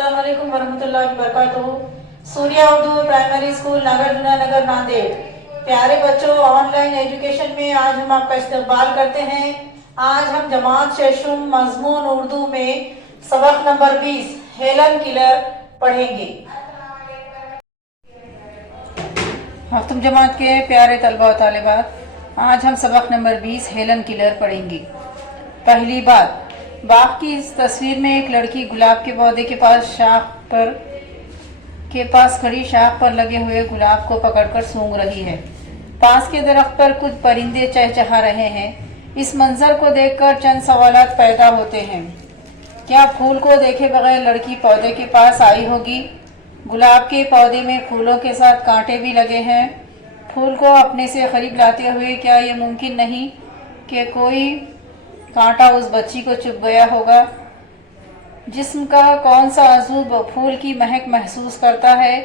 अस्सलाम वालेकुम वरहमतुल्लाहि वबरकातुहू। सूर्या उर्दू प्राइमरी स्कूल नगर नगर नांदेड़। प्यारे बच्चों, ऑनलाइन एजुकेशन में आज हम आपका इस्तकबाल करते हैं। आज हम जमात शेशुम मजमून उर्दू में सबक नंबर 20 हेलन किलर पढ़ेंगे। हफ्तम जमात के प्यारे तलबा और तालिबात, आज हम सबक नंबर 20 हेलन किलर पढ़ेंगे। पहली बात, बाग की इस तस्वीर में एक लड़की गुलाब के पौधे के पास खड़ी शाख पर लगे हुए गुलाब को पकड़कर सूंघ रही है। पास के दरख्त पर कुछ परिंदे चहचहा रहे हैं। इस मंजर को देखकर चंद सवालात पैदा होते हैं। क्या फूल को देखे बगैर लड़की पौधे के पास आई होगी? गुलाब के पौधे में फूलों के साथ कांटे भी लगे हैं। फूल को अपने से करीब लाते हुए क्या ये मुमकिन नहीं कि कोई कांटा उस बच्ची को चुभ गया होगा? जिस्म का कौन सा अज़ू फूल की महक महसूस करता है?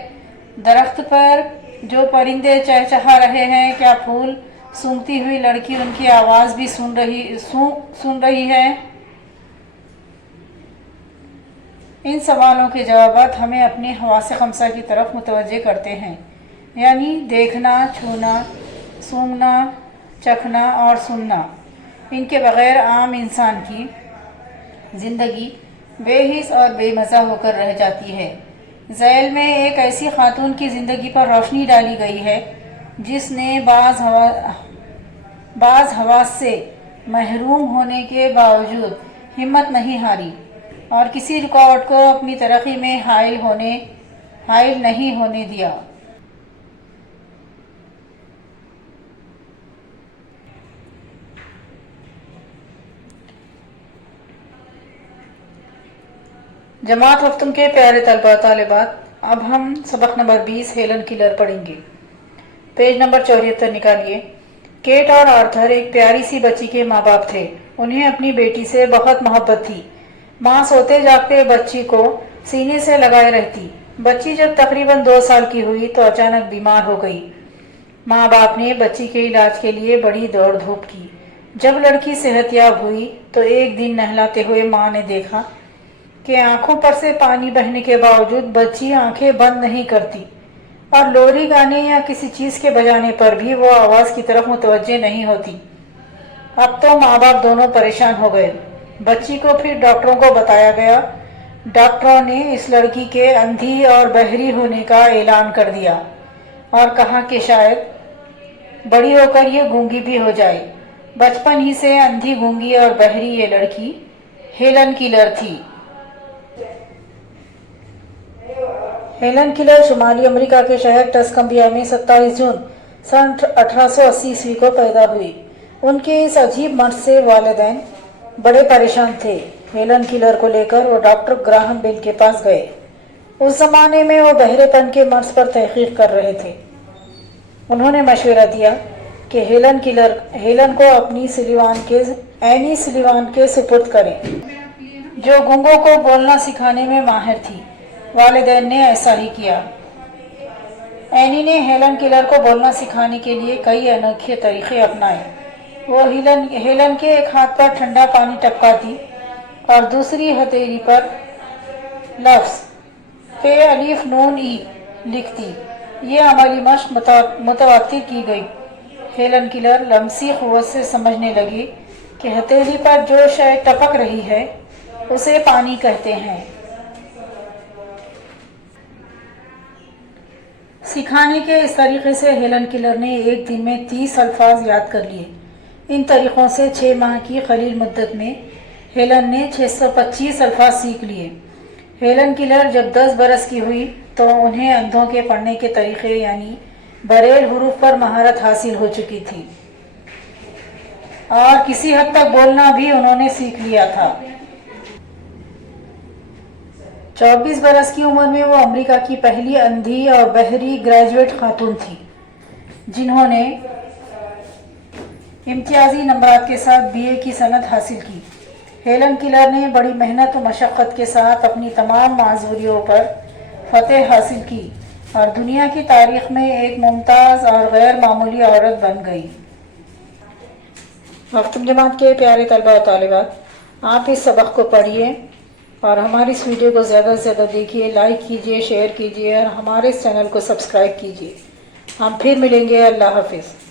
दरख्त पर जो परिंदे चहचहा रहे हैं, क्या फूल सूंघती हुई लड़की उनकी आवाज़ भी सुन रही है? इन सवालों के जवाब हमें अपने हवासे खमसा की तरफ मुतवज्जे करते हैं, यानी देखना, छूना, सूंघना, चखना और सुनना। इनके बग़ैर आम इंसान की ज़िंदगी बेहिस और बेमज़ा होकर रह जाती है। ज़ैल में एक ऐसी खातून की ज़िंदगी पर रोशनी डाली गई है जिसने बाज़ हवास से महरूम होने के बावजूद हिम्मत नहीं हारी और किसी रिकॉर्ड को अपनी तरक्की में हाइल नहीं होने दिया। जमात हफ्तम के प्यारे तलबा तालिबात, अब हम सबक नंबर 20 हेलन किलर पढ़ेंगे। पेज नंबर 74 निकालिए। केट और आर्थर एक प्यारी सी बच्ची के माँ बाप थे। उन्हें अपनी बेटी से बहुत मोहब्बत थी। माँ सोते जागते बच्ची को सीने से लगाए रहती। बच्ची जब तकरीबन 2 साल की हुई तो अचानक बीमार हो गई। माँ बाप ने बच्ची के इलाज के लिए बड़ी दौड़ धूप की। जब लड़की सेहतयाब हुई तो एक दिन नहलाते हुए माँ ने देखा कि आंखों पर से पानी बहने के बावजूद बच्ची आंखें बंद नहीं करती और लोरी गाने या किसी चीज़ के बजाने पर भी वो आवाज़ की तरफ मुतवज्जे नहीं होती। अब तो माँ बाप दोनों परेशान हो गए। बच्ची को फिर डॉक्टरों को बताया गया। डॉक्टरों ने इस लड़की के अंधी और बहरी होने का ऐलान कर दिया और कहा कि शायद बड़ी होकर ये गूंगी भी हो जाए। बचपन ही से अंधी, गूंगी और बहरी ये लड़की हेलन किलर थी। हेलन किलर शुमाली अमेरिका के शहर टस्कम्बिया में 27 जून सन 1880 ईस्वी को पैदा हुई। उनके इस अजीब मर्ज से वालिदैन बड़े परेशान थे। हेलन किलर को लेकर वो डॉक्टर ग्राहम बेल के पास गए। उस जमाने में वो बहरेपन के मर्ज पर तहकीक कर रहे थे। उन्होंने मशवरा दिया कि हेलन को अपनी एनी सिलिवान के सुपुर्द करें, जो गूंगों को बोलना सिखाने में माहिर थी। वालिदैन ने ऐसा ही किया। एनी ने हेलन किलर को बोलना सिखाने के लिए कई अनोखे तरीके अपनाए। वो हेलन के एक हाथ पर ठंडा पानी टपकाती और दूसरी हथेली पर लफ्ज़ पे अलीफ नून ई लिखती। ये अमली मश्क मुतवातिर की गई। हेलन किलर लमसी क़ुव्वत से समझने लगी कि हथेली पर जो शय टपक रही है उसे पानी कहते हैं। सिखाने के इस तरीके से हेलन किलर ने एक दिन में 30 अल्फाज याद कर लिए। इन तरीक़ों से 6 माह की कलील मुद्दत में हेलन ने 625 अल्फाज सीख लिए। हेलन किलर जब 10 बरस की हुई तो उन्हें अंधों के पढ़ने के तरीक़े यानी बरेल हुरूफ पर महारत हासिल हो चुकी थी और किसी हद तक बोलना भी उन्होंने सीख लिया था। 24 बरस की उम्र में वो अमेरिका की पहली अंधी और बहरी ग्रेजुएट खातून थी जिन्होंने इम्तियाजी नंबरात के साथ BA की सनद हासिल की। हेलन किलर ने बड़ी मेहनत और मशक्क़त के साथ अपनी तमाम माज़ूरियों पर फतेह हासिल की और दुनिया की तारीख़ में एक मुमताज़ और गैर मामूली औरत बन गई। हफ्तम जमात के प्यारे तलबा और तालिबात, आप इस सबक को पढ़िए اور ہماری اس ویڈیو کو زیادہ سے زیادہ دیکھیے، لائک کیجیے، شیئر کیجیے اور ہمارے اس چینل کو سبسکرائب کیجیے۔ ہم پھر ملیں گے۔ اللہ حافظ۔